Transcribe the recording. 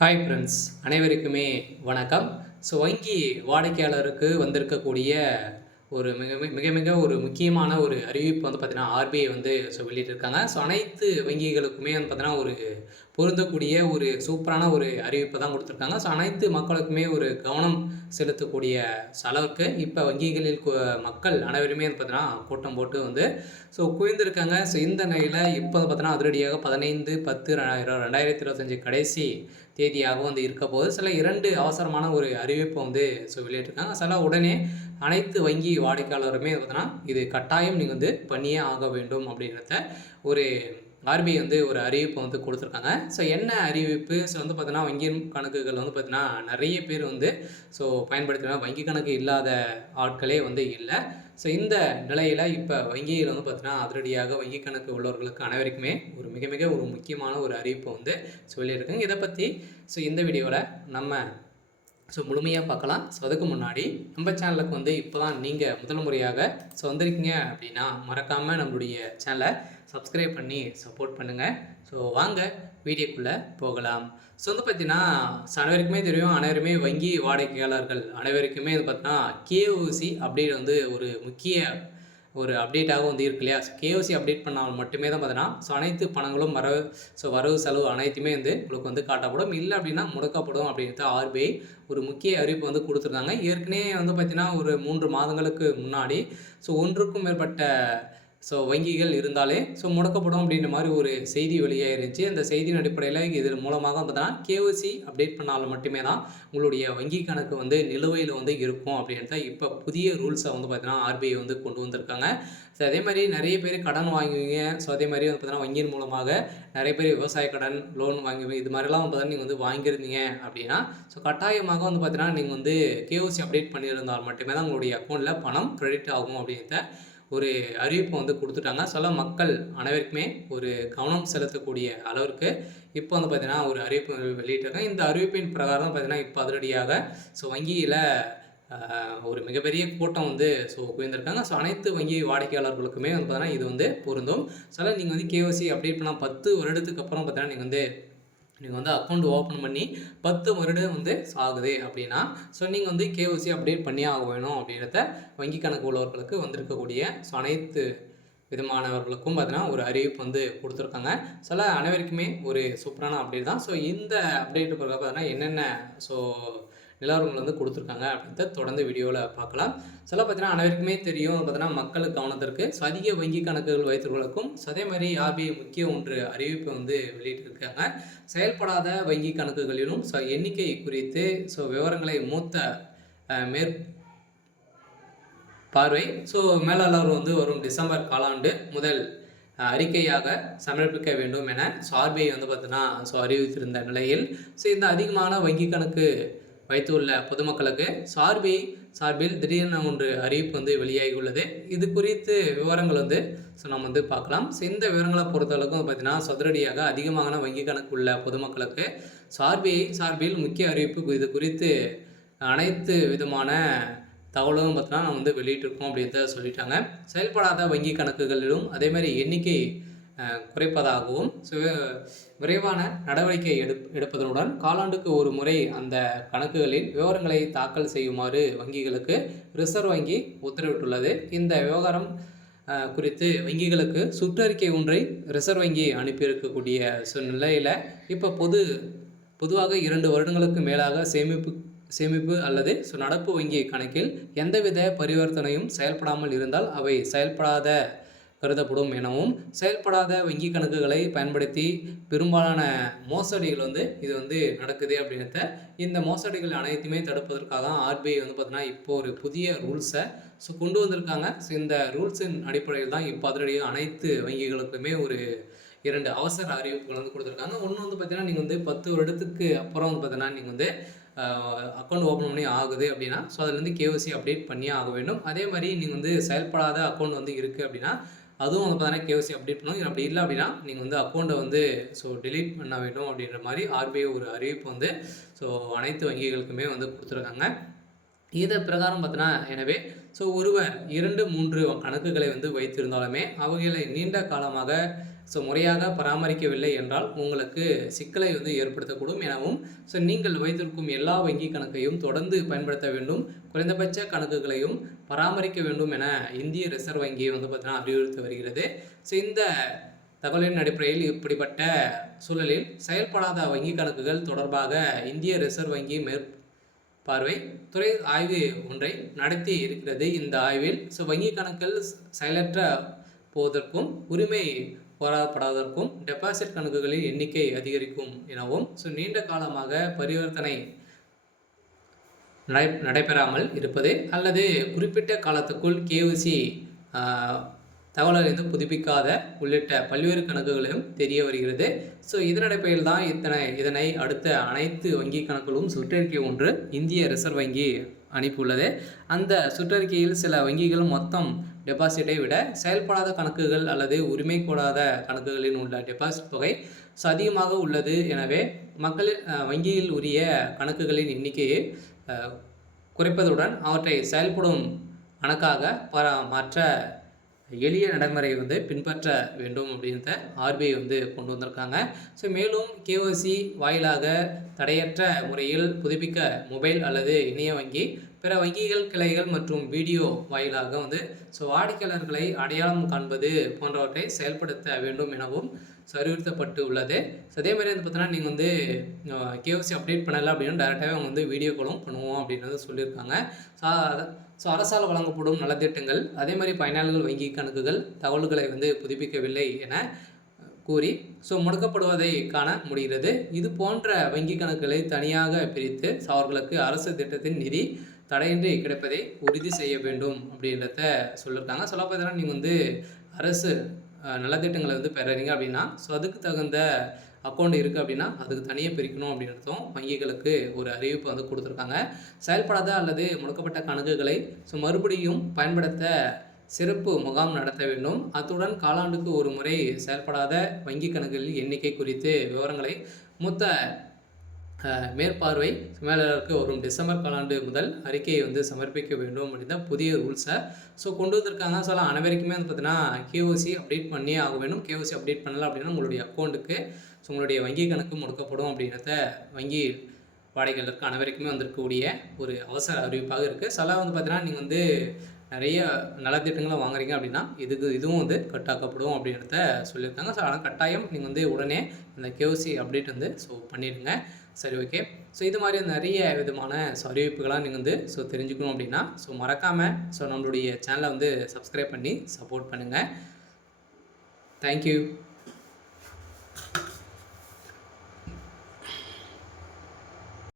Hi friends, அனைவருக்குமே வணக்கம். வங்கி வாடிக்கையாளருக்கு வந்திருக்கக்கூடிய ஒரு மிக மிக மிக மிக ஒரு முக்கியமான ஒரு அறிவிப்பு வந்து பார்த்தீங்கன்னா, ஆர்பிஐ வந்து வெளியிட்டிருக்காங்க. அனைத்து வங்கிகளுக்குமே வந்து பார்த்தீங்கன்னா, ஒரு பொருந்தக்கூடிய ஒரு சூப்பரான ஒரு அறிவிப்பு தான் குடுத்துருக்காங்க. அனைத்து மக்களுக்குமே ஒரு கவனம் செலுத்தக்கூடிய அளவுக்கு இப்ப வங்கிகளில் மக்கள் அனைவருமே வந்து பார்த்தீங்கன்னா, கூட்டம் போட்டு வந்து குவிந்திருக்காங்க. இந்த நிலையில இப்ப பார்த்தீங்கன்னா, அதிரடியாக 15/10/2025 கடைசி தேதியாக வந்து இருக்கப்போகுது. 2 அவசரமான ஒரு அறிவிப்ப வந்து வெளியிட்டிருக்காங்க. உடனே அனைத்து வங்கி வாடிக்கையாளருமே பார்த்தீங்கன்னா, இது கட்டாயம் நீங்க வந்து பண்ணியே ஆக வேண்டும் அப்படின்றத ஒரு ஆர்பிஐ வந்து ஒரு அறிவிப்ப வந்து குடுத்துருக்காங்க. என்ன அறிவிப்பு? வந்து பார்த்தீங்கன்னா, வங்கி கணக்குகள் வந்து பார்த்தீங்கன்னா, நெறைய பேர் வந்து பயன்படுத்துறாங்க. வங்கி கணக்கு இல்லாத ஆட்களே வந்து இல்ல. இந்த நிலையில இப்ப வங்கியில வந்து பார்த்தீங்கன்னா, அதிரடியாக வங்கி கணக்கு உள்ளவர்களுக்கு அனைவருக்குமே ஒரு மிக மிக ஒரு முக்கியமான ஒரு அறிவிப்ப வந்து சொல்லியிருக்காங்க. இத பத்தி இந்த வீடியோல நம்ம முழுமையா பார்க்கலாம். அதுக்கு முன்னாடி நம்ம சேனலுக்கு வந்து இப்போ தான் நீங்க முதல் முறையாக வந்திருக்கீங்க அப்படின்னா, மறக்காம நம்மளுடைய சேனல சப்ஸ்கிரைப் பண்ணி சப்போர்ட் பண்ணுங்க. வாங்க வீடியோக்குள்ள போகலாம். வந்து பார்த்தீங்கன்னா, அனைவருக்குமே தெரியும், அனைவருமே வங்கி வாடிக்கையாளர்கள் அனைவருக்குமே வந்து பார்த்தீங்கன்னா, கேஒசி அப்படின்னு வந்து ஒரு முக்கிய ஒரு அப்டேட்டாக வந்து இருக்கு இல்லையா? கேஒசி அப்டேட் பண்ணால் மட்டுமே தான் பார்த்தீங்கன்னா, அனைத்து பணங்களும் வரவு செலவு அனைத்துமே வந்து உங்களுக்கு வந்து காட்டப்படும். இல்ல அப்படின்னா முடக்கப்படும் அப்படின்ட்டு ஆர்பிஐ ஒரு முக்கிய அறிவிப்பு வந்து குடுத்துருக்காங்க. ஏற்கனவே வந்து பார்த்தீங்கன்னா, ஒரு 3 மாதங்களுக்கு முன்னாடி ஒன்றுக்கும் மேற்பட்ட வங்கிகள் இருந்தாலே முடக்கப்படும் அப்படின்ற மாரி ஒரு செய்தி வெளியாயிருந்துச்சு. அந்த செய்தியின் அடிப்படையில இதன் மூலமாக பார்த்தீங்கன்னா, கேஒய்சி அப்டேட் பண்ணாலும் மட்டுமே தான் உங்களுடைய வங்கி கணக்கு வந்து நிலுவையில வந்து இருக்கும் அப்படின்றத இப்ப புதிய ரூல்ஸ வந்து பார்த்தீங்கன்னா, ஆர்பிஐ வந்து கொண்டு வந்திருக்காங்க. அதே மாரி நெறைய பேர் கடன் வாங்குவீங்க. அதே மாரி வந்து பார்த்தீங்கன்னா, வங்கியின் மூலமாக நெறைய பேர் விவசாய கடன், லோன் வாங்குவீங்க. இது மாரிலாம் வந்து பார்த்தீங்கன்னா, நீங்க வந்து வாங்கியிருந்தீங்க அப்படின்னா, கட்டாயமாக வந்து பார்த்தீங்கன்னா, நீங்க வந்து கேஒய்சி அப்டேட் பண்ணியிருந்தால் மட்டுமே தான் உங்களுடைய அக்கவுண்ட்ல பணம் கிரெடிட் ஆகும் அப்படின்றத ஒரு அறிவிப்பு வந்து குடுத்துட்டாங்க. மக்கள் அனைவருக்குமே ஒரு கவனம் செலுத்தக்கூடிய அளவிற்கு இப்போ வந்து பார்த்தீங்கன்னா, ஒரு அறிவிப்பு வெளியிட்டிருக்காங்க. இந்த அறிவிப்பின் பிரகாரம் பார்த்தீங்கன்னா, இப்போ அதிரடியாக வங்கியில ஒரு மிகப்பெரிய கூட்டம் வந்து குவிந்திருக்காங்க. அனைத்து வங்கி வாடிக்கையாளர்களுக்குமே வந்து பார்த்தீங்கன்னா, இது வந்து பொருந்தும். நீங்க வந்து கேஒய்சி அப்டேட் பண்ணா 10 வருடத்துக்கு அப்புறம் பார்த்தீங்கன்னா, நீங்க வந்து அக்கவுண்ட் ஓப்பன் பண்ணி 10 வருடம் வந்து ஆகுது அப்படின்னா, நீங்க வந்து கேஒய்சி அப்டேட் பண்ணியே ஆக வேணும் அப்படின்றத வங்கி கணக்கு உள்ளவர்களுக்கு வந்திருக்கக்கூடிய அனைத்து விதமானவர்களுக்கும் பார்த்தீங்கன்னா, ஒரு அறிவிப்பு வந்து குடுத்துருக்காங்க. அனைவருக்குமே ஒரு சூப்பரான அப்டேட் தான். இந்த அப்டேட் பிறகு பார்த்தீங்கன்னா, என்னென்ன நிலவரங்கள் வந்து குடுத்துருக்காங்க அப்படின்றத தொடர்ந்து வீடியோல பார்க்கலாம். பார்த்தீங்கன்னா, அனைவருக்குமே தெரியும் பார்த்தீங்கன்னா, மக்கள் கவனத்திற்கு அதிக வங்கி கணக்குகள் வைத்திருப்பவர்களுக்கும் அதே மாரி ஆர்பிஐ முக்கிய ஒன்று அறிவிப்பு வந்து வெளியிட்டிருக்காங்க. செயல்படாத வங்கி கணக்குகளிலும் எண்ணிக்கை குறித்து விவரங்களை மூத்த மேற் பார்வை மேலாளர் வந்து வரும் டிசம்பர் காலாண்டு முதல் அறிக்கையாக சமர்ப்பிக்க வேண்டும் என ஆர்பிஐ வந்து பார்த்தீங்கன்னா, அறிவித்திருந்த நிலையில் இந்த அதிகமான வங்கி கணக்கு வைத்துள்ள பொதுமக்களுக்கு ஆர்பிஐ சார்பில் திடீரென ஒன்று அறிவிப்பு வந்து வெளியாகியுள்ளது. இது குறித்து விவரங்கள் வந்து நம்ம வந்து பார்க்கலாம். இந்த விவரங்களை பொறுத்தளவுக்கு பார்த்தீங்கன்னா, அதிரடியாக அதிகமான வங்கி கணக்கு உள்ள பொதுமக்களுக்கு ஆர்பிஐ சார்பில் முக்கிய அறிவிப்பு இது குறித்து அனைத்து விதமான தகவலும் பார்த்தீங்கன்னா, நம்ம வந்து வெளியிட்டிருக்கோம் அப்படின்றத சொல்லிட்டாங்க. செயல்படாத வங்கி கணக்குகளிலும் அதே மாரி எண்ணிக்கை குறைப்பதாகவும் விரைவான நடவடிக்கை எடுப்பதனுடன் காலாண்டுக்கு ஒரு முறை அந்த கணக்குகளின் விவரங்களை தாக்கல் செய்யுமாறு வங்கிகளுக்கு ரிசர்வ் வங்கி உத்தரவிட்டுள்ளது. இந்த விவகாரம் குறித்து வங்கிகளுக்கு சுற்றறிக்கை ஒன்றை ரிசர்வ் வங்கி அனுப்பியிருக்கக்கூடிய நிலையில இப்போ பொதுவாக 2 வருடங்களுக்கு மேலாக சேமிப்பு அல்லது நடப்பு வங்கி கணக்கில் எந்தவித பரிவர்த்தனையும் செயல்படாமல் இருந்தால் அவை செயல்படாத கருதப்படும் எனவும், செயல்படாத வங்கி கணக்குகளை பயன்படுத்தி பெரும்பாலான மோசடிகள் வந்து இது வந்து நடக்குது அப்படின்றத இந்த மோசடிகள் அனைத்துமே தடுப்பதற்காக ஆர்பிஐ வந்து பார்த்தீங்கன்னா, இப்போ ஒரு புதிய ரூல்ஸை கொண்டு வந்திருக்காங்க. இந்த ரூல்ஸின் அடிப்படையில் தான் இப்போ அதிரடியாக அனைத்து வங்கிகளுக்குமே ஒரு 2 அவசர அறிவிப்புகள் வந்து குடுத்துருக்காங்க. ஒண்ணு வந்து பார்த்தீங்கன்னா, நீங்க வந்து 10 வருடத்துக்கு அப்புறம் வந்து பார்த்தீங்கன்னா, நீங்க வந்து அக்கவுண்ட் ஓப்பன் பண்ணி ஆகுது அப்படின்னா, அதுலேருந்து கேஒய்சி அப்டேட் பண்ணியே ஆக வேண்டும். அதே மாரி நீங்க வந்து செயல்படாத அக்கவுண்ட் வந்து இருக்கு அப்படின்னா, அதுவும் வந்து பார்த்தீங்கன்னா, கேஒய்சி அப்டேட் பண்ணணும். அப்படி இல்ல அப்படின்னா, நீங்க வந்து அக்கவுண்ட்ட வந்து டெலீட் பண்ண வேண்டும் அப்படின்ற மாரி ஆர்பிஐ ஒரு அறிவிப்பு வந்து அனைத்து வங்கிகளுக்குமே வந்து குடுத்துருக்காங்க. இத பிரகாரம் பார்த்தீங்கன்னா, எனவே ஒருவர் 2, 3 கணக்குகளை வந்து வைத்திருந்தாலுமே, அவைகளை நீண்ட காலமாக ஸோ முறையாக பராமரிக்கவில்லை என்றால் உங்களுக்கு சிக்கலை வந்து ஏற்படுத்தக்கூடும் எனவும், ஸோ நீங்கள் வைத்திருக்கும் எல்லா வங்கி கணக்கையும் தொடர்ந்து பயன்படுத்த வேண்டும், குறைந்தபட்ச கணக்குகளையும் பராமரிக்க வேண்டும் என இந்திய ரிசர்வ் வங்கி வந்து பார்த்தீங்கன்னா அறிவுறுத்தி வருகிறது. ஸோ இந்த தகவலின் அடிப்படையில் இப்படிப்பட்ட சூழலில் செயல்படாத வங்கி கணக்குகள் தொடர்பாக இந்திய ரிசர்வ் வங்கி மேற்பார்வை துறை ஆய்வு ஒன்றை நடத்தி இருக்கிறது. இந்த ஆய்வில் வங்கி கணக்குகள் செயலற்ற போவதற்கும் உரிமை கோரப்படாததற்கும் டெபாசிட் கணக்குகளின் எண்ணிக்கை அதிகரிக்கும் எனவும், நீண்ட காலமாக பரிவர்த்தனை நடைபெறாமல் இருப்பது அல்லது குறிப்பிட்ட காலத்துக்குள் கேஒய்சி தகவலறிந்து புதுப்பிக்காத உள்ளிட்ட பல்வேறு கணக்குகளையும் தெரிய வருகிறது. இதன் அடிப்படையில் தான் இதனை அடுத்த அனைத்து வங்கி கணக்குகளும் சுற்றறிக்கை ஒன்று இந்திய ரிசர்வ் வங்கி அனுப்பியுள்ளது. அந்த சுற்றறிக்கையில் சில வங்கிகள் மொத்தம் டெபாசிட்டை விட செயல்படாத கணக்குகள் அல்லது உரிமை கோடாத கணக்குகளில் உள்ள டெபாசிட் தொகை அதிகமாக உள்ளது. எனவே மக்களின் வங்கியில் உரிய கணக்குகளின் எண்ணிக்கையை குறைப்பதுடன் அவற்றை செயல்படும் கணக்காக மாற்ற எளிய நடைமுறை வந்து பின்பற்ற வேண்டும் அப்படின்றத ஆர்பிஐ வந்து கொண்டு வந்திருக்காங்க. மேலும் கேஒய்சி வாயிலாக தடையற்ற முறையில் புதுப்பிக்க மொபைல் அல்லது இணைய வங்கி, பிற வங்கிகள் கிளைகள் மற்றும் வீடியோ வாயிலாக வந்து வாடிக்கையாளர்களை அடையாளம் காண்பது போன்றவற்றை செயல்படுத்த வேண்டும் எனவும் அறிவுறுத்தப்பட்டு உள்ளது. அதே மாதிரி வந்து பார்த்தீங்கன்னா நீங்கள் வந்து கேஒய்சி அப்டேட் பண்ணலை அப்படின்னா டேரெக்டாகவே அவங்க வந்து வீடியோ காலும் பண்ணுவோம் அப்படின்றது சொல்லியிருக்காங்க. அரசால் வழங்கப்படும் நலத்திட்டங்கள், அதே மாதிரி பயனாளர்கள் வங்கி கணக்குகள் தகவல்களை வந்து புதுப்பிக்கவில்லை என கூறி முடக்கப்படுவதை காண முடிகிறது. இது போன்ற வங்கி கணக்குகளை தனியாக பிரித்து அவர்களுக்கு அரசு திட்டத்தின் நிதி தடையின்றி கிடைப்பதை உறுதி செய்ய வேண்டும் அப்படின்றத சொல்லியிருக்காங்க. சொல்லப்போனால் நீங்கள் வந்து அரசு நலத்திட்டங்களை வந்து பெறறீங்க அப்படின்னா அதுக்கு தகுந்த அக்கௌண்ட் இருக்குது அப்படின்னா அதுக்கு தனியாக பிரிக்கணும் அப்படின்றதும் வங்கிகளுக்கு ஒரு அறிவிப்பு வந்து கொடுத்துருக்காங்க. செயல்படாத அல்லது முடக்கப்பட்ட கணக்குகளை மறுபடியும் பயன்படுத்த சிறப்பு முகாம் நடத்த வேண்டும். அத்துடன் காலாண்டுக்கு ஒரு முறை செயல்படாத வங்கி கணக்குகளின் எண்ணிக்கை குறித்து விவரங்களை மூத்த மேற்பார்வை மேலாளருக்கு வரும் டிசம்பர் காலாண்டு முதல் அறிக்கையை வந்து சமர்ப்பிக்க வேண்டும் அப்படின்ற புதிய ரூல்ஸை கொண்டு வந்திருக்காங்க. அனைவருக்குமே வந்து பார்த்தீங்கன்னா கேஒய்சி அப்டேட் பண்ணியே ஆக வேண்டும். கேஒய்சி அப்டேட் பண்ணலை அப்படின்னா உங்களுடைய அக்கௌண்ட்டுக்கு உங்களுடைய வங்கி கணக்கு முடக்கப்படும் அப்படின்றத வங்கி வாடிக்கையாளருக்கு அனைவருக்குமே வந்திருக்கக்கூடிய ஒரு அவசர அறிவிப்பாக இருக்குது. வந்து பார்த்தீங்கன்னா நீங்கள் வந்து நிறைய நலத்திட்டங்களை வாங்குறீங்க அப்படின்னா இதுவும் வந்து கட்டாக்கப்படும் அப்படின்றத சொல்லியிருக்காங்க. ஆனால் கட்டாயம் நீங்கள் வந்து உடனே இந்த கேஒய்சி அப்டேட் வந்து பண்ணிடுங்க. சரி, ஓகே. இது மாதிரி நிறைய விதமான அறிவிப்புகளாக நீங்கள் வந்து தெரிஞ்சுக்கணும் அப்படின்னா மறக்காமல் நம்மளுடைய சேனலை வந்து சப்ஸ்கிரைப் பண்ணி சப்போர்ட் பண்ணுங்கள். தேங்க்யூ.